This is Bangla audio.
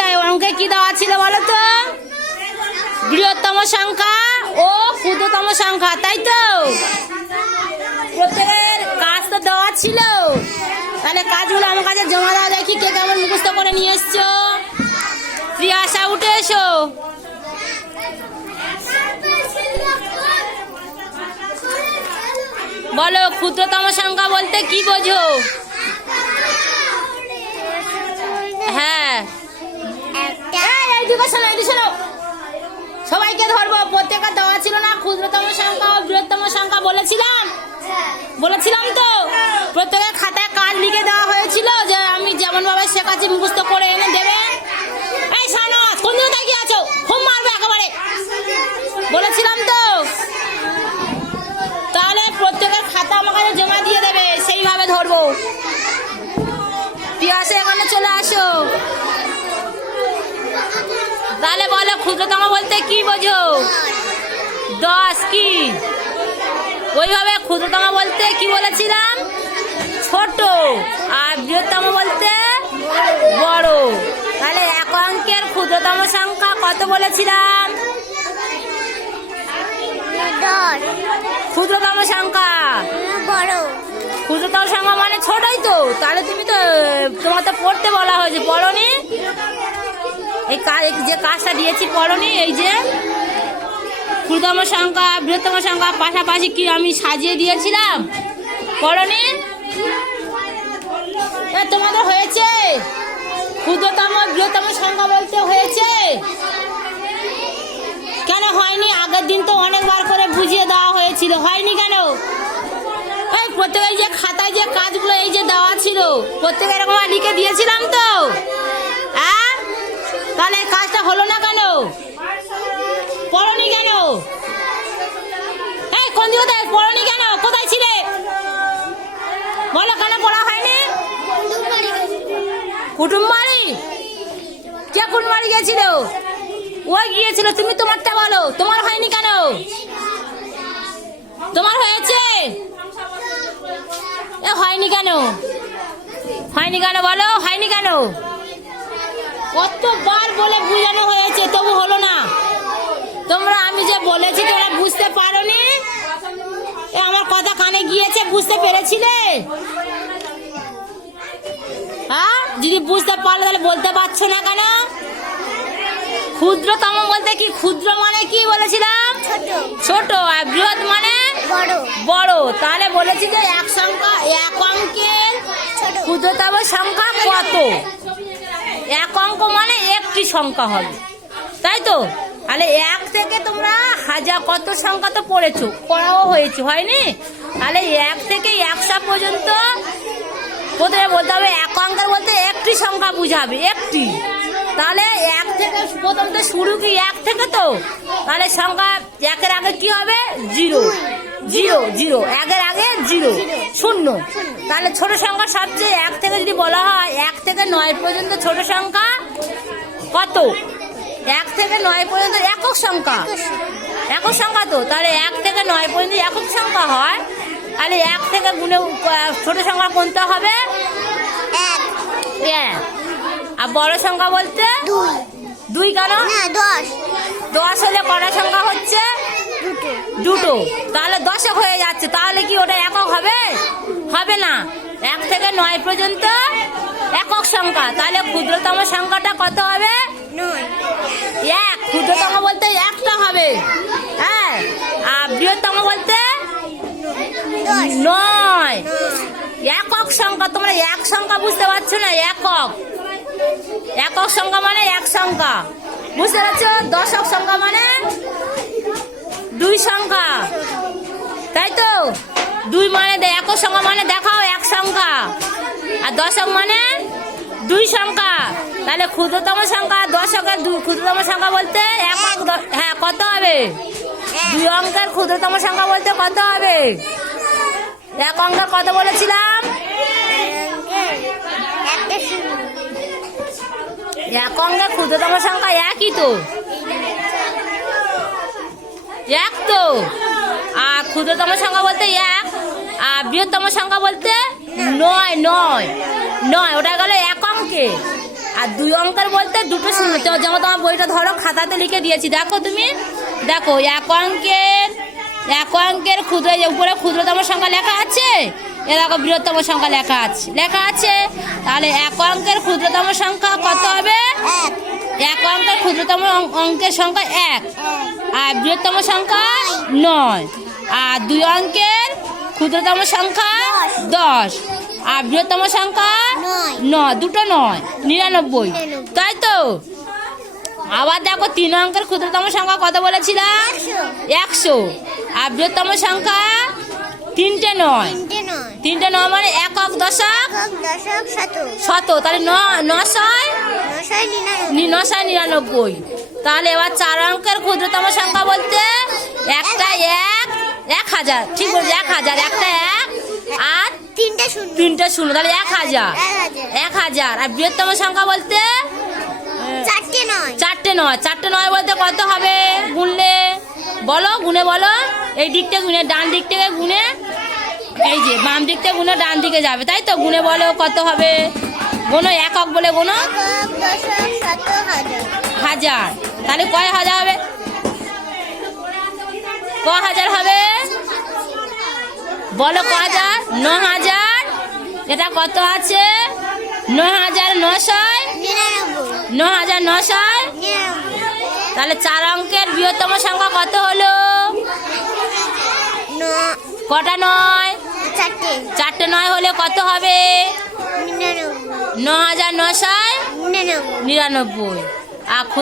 দেয় অঙ্কে কি দেওয়া ছিল বলো তো বৃহত্তম সংখ্যা ও ক্ষুদ্রতম সংখ্যা, তাই তো? প্রত্যেকের কাজ তো দেওয়া ছিল। তাহলে কাজগুলো আমার কাছে জমা দেওয়া দেখি কে কেমন মুখস্থ করে নিয়ে এসছো। প্রিয়াশা উঠে এসো। বলো, ক্ষুদ্রতম সংখ্যা বলতে কি বোঝো? এই, এইদিকে শোনো। সবাইকে ধরবো। প্রত্যেকের দেওয়া ছিল না। ক্ষুদ্রতম সংখ্যা ও বৃহত্তম সংখ্যা বলেছিলাম। বলেছিলাম তো। ক্ষুদ্রতম বলতে কি বোঝো? দশ কি? ওইভাবে ক্ষুদ্রতম বলতে কি বলেছিলাম? ছোট আর বৃহত্তম বলতে বড়। তাহলে এক অঙ্কের ক্ষুদ্রতম সংখ্যা কত বলেছিলাম? ক্ষুদ্রতম সংখ্যা। বড়। ক্ষুদ্রতম সংখ্যা মানে ছোটই তো। তাহলে তুমি তো তোমার তো পড়তে বলা হয়েছে পড়নি? এই কা- এই যে কাজটা দিয়েছি পড়নি এই যে ক্ষুদ্রতম সংখ্যা বৃহত্তম সংখ্যা পাশাপাশি কি আমি সাজিয়ে দিয়েছিলাম? পড়নি এ, তোমাদের হয়েছে? ক্ষুদ্রতম বৃহত্তম সংখ্যা বলতে হয়েছে? কেন হয়নি? আগের দিন তো অনেকবার করে বুঝিয়ে দেওয়া হয়েছিল। হয়নি কেন? এই প্রত্যেকের যে খাতায় যে কাজগুলো এই যে দেওয়া ছিল প্রত্যেকে এরকম লিখে দিয়েছিলাম তো? তাহলে কাজটা হলো না কেন? পড়নি কেন? এই কোন দিকে পড়নি কেন? কোথায় ছিলে? বলো, কেন পড়া হয়নি? কুটুম কে কুটুম বাড়ি গেছিল ওই গিয়েছিল, তুমি তোমারটা বলো, তোমার হয়নি কেন? তোমার হয়েছে? এ, হয়নি কেন? হয়নি কেন বলো, হয়নি কেন? কতবার বলে বুঝানো হয়েছে তবু হলো না। তোমরা আমি যে বলেছি তোমরা বুঝতে পারোনি? আমার কথা কানে গিয়েছে বুঝতে পেরেছিলে? হ্যাঁ? যদি বুঝতে পারলে তাহলে বলতে পারছ না কেন? ক্ষুদ্রতম বলতে কি? ক্ষুদ্র মানে কি বলেছিলাম? ছোট। আর বৃহৎ মানে? বড়। বড়। তাহলে বলেছি যে এক সংখ্যা এক অঙ্কের ক্ষুদ্রতম সংখ্যা কত? এক অঙ্ক মানে একটি সংখ্যা হবে। তাই তো? তাহলে এক থেকে তোমরা হাজার কত সংখ্যা তো পড়েছো? পড়াও হয়েছে, হয়নি? তাহলে এক থেকে একশো পর্যন্ত প্রথমে বলতে হবে এক অঙ্কের বলতে একটি সংখ্যা বুঝাবে, একটি। তাহলে এক থেকে প্রথম তো শুরু কি এক থেকে তো? তাহলে সংখ্যা একের আগে কি হবে? জিরো। Zero zero. একের আগে জিরো। শূন্য। তাহলে ছোট সংখ্যা সবচেয়ে এক থেকে যদি বলা হয় এক থেকে নয় পর্যন্ত ছোট সংখ্যা কত? এক থেকে নয় পর্যন্ত একক সংখ্যা। একক সংখ্যা তো? তাহলে এক থেকে নয় পর্যন্ত একক সংখ্যা হয়। তাহলে এক থেকে গুণে ছোট সংখ্যা কোনটা হবে? এক। এক। আর বড় সংখ্যা বলতে? দুই। দুই কেন না দশ। দশ হলে কটা সংখ্যা হচ্ছে? দুটো। দুটো। তাহলে দশক হয়ে যাচ্ছে। তাহলে কি ওটা একক হবে? হবে না। এক থেকে নয় পর্যন্ত একক সংখ্যা। তাহলে ক্ষুদ্রতম সংখ্যাটা কত হবে? এক। ক্ষুদ্রতম বলতে একটা হবে। হ্যাঁ? আর বৃহত্তম বলতে নয়। একক সংখ্যা। তোমরা এক সংখ্যা বুঝতে পারছ না? একক। একক সংখ্যা মানে এক সংখ্যা। বুঝতে পারছ? দশক সংখ্যা মানে দুই সংখ্যা। তাই তো? দুই মানে একক সংখ্যা মানে দেখাও এক সংখ্যা। আর দশক মানে দুই সংখ্যা। তাহলে ক্ষুদ্রতম সংখ্যা দশকের ক্ষুদ্রতম সংখ্যা বলতে একক দ- হ্যাঁ কত হবে? দুই অঙ্কের ক্ষুদ্রতম সংখ্যা বলতে কত হবে? এক অঙ্কের কত বলেছিলাম? এক অঙ্কের ক্ষুদ্রতম সংখ্যা একই তো। এক তো। আর ক্ষুদ্রতম সংখ্যা বলতে এক, আর বৃহত্তম সংখ্যা বলতে নয় নয় নয়। ওটা গেল এক অঙ্কে। আর দুই অঙ্কের বলতে দুটো শূন্য। যেমন তোমার বইটা ধরো, খাতাতে লিখে দিয়েছি। দেখো তুমি, দেখো, এক অঙ্কের এক অঙ্কের ক্ষুদ্র উপরে ক্ষুদ্রতম সংখ্যা লেখা আছে? এ দেখো বৃহত্তম সংখ্যা লেখা আছে। লেখা আছে তাহলে এক অঙ্কের ক্ষুদ্রতম সংখ্যা কত হবে? এক। অঙ্কের ক্ষুদ্রতম অঙ্কের সংখ্যা এক। আর বৃহত্তম সংখ্যা নয়। আর দুই অঙ্কের ক্ষুদ্রতম সংখ্যা দশ। আর বৃহত্তম সংখ্যা নয়। দুটো নয় নিরানব্বই। তাই তো? আবার দেখো তিন অঙ্কের ক্ষুদ্রতম সংখ্যা কত বলেছিলাম? একশো। আর বৃহত্তম সংখ্যা তিনটে নয়। তিনটে নয়। মানে একক দশক? শত। তাহলে নশয়? নশয় নিরানব্বই। তাহলে এবার চার অঙ্কের ক্ষুদ্রতম সংখ্যা বলতে একটা এক এক হাজার। ঠিক বলছি এক হাজার একটা এক আর তিনটে শূন্য। তিনটে শূন্য। তাহলে এক হাজার। এক হাজার। আর বৃহত্তম সংখ্যা বলতে? চারটে নয়। চারটে নয়। চারটে নয় বলতে কত হবে? গুনলে বলো গুনে বলো। এই দিক থেকে গুনে ডান দিক থেকে গুনে দিক থেকে গুনে ডান দিকে যাবে তাই তো? গুনে বলো কত হবে? গোনো একক বলে গোনো হাজার। তাহলে কয় হাজার হবে? ক হাজার হবে? বলো ক হাজার? ন হাজার। এটা কত আছে? ন হাজার নশয়। ন হাজার নশয়। তাহলে চার অঙ্কের বৃহত্তম সংখ্যা কত হলো? কটা নয়? চারটে। চারটে নয় হলে কত হবে? ন হাজার নশায় নিরানব্বই। নিরানব্বই। আর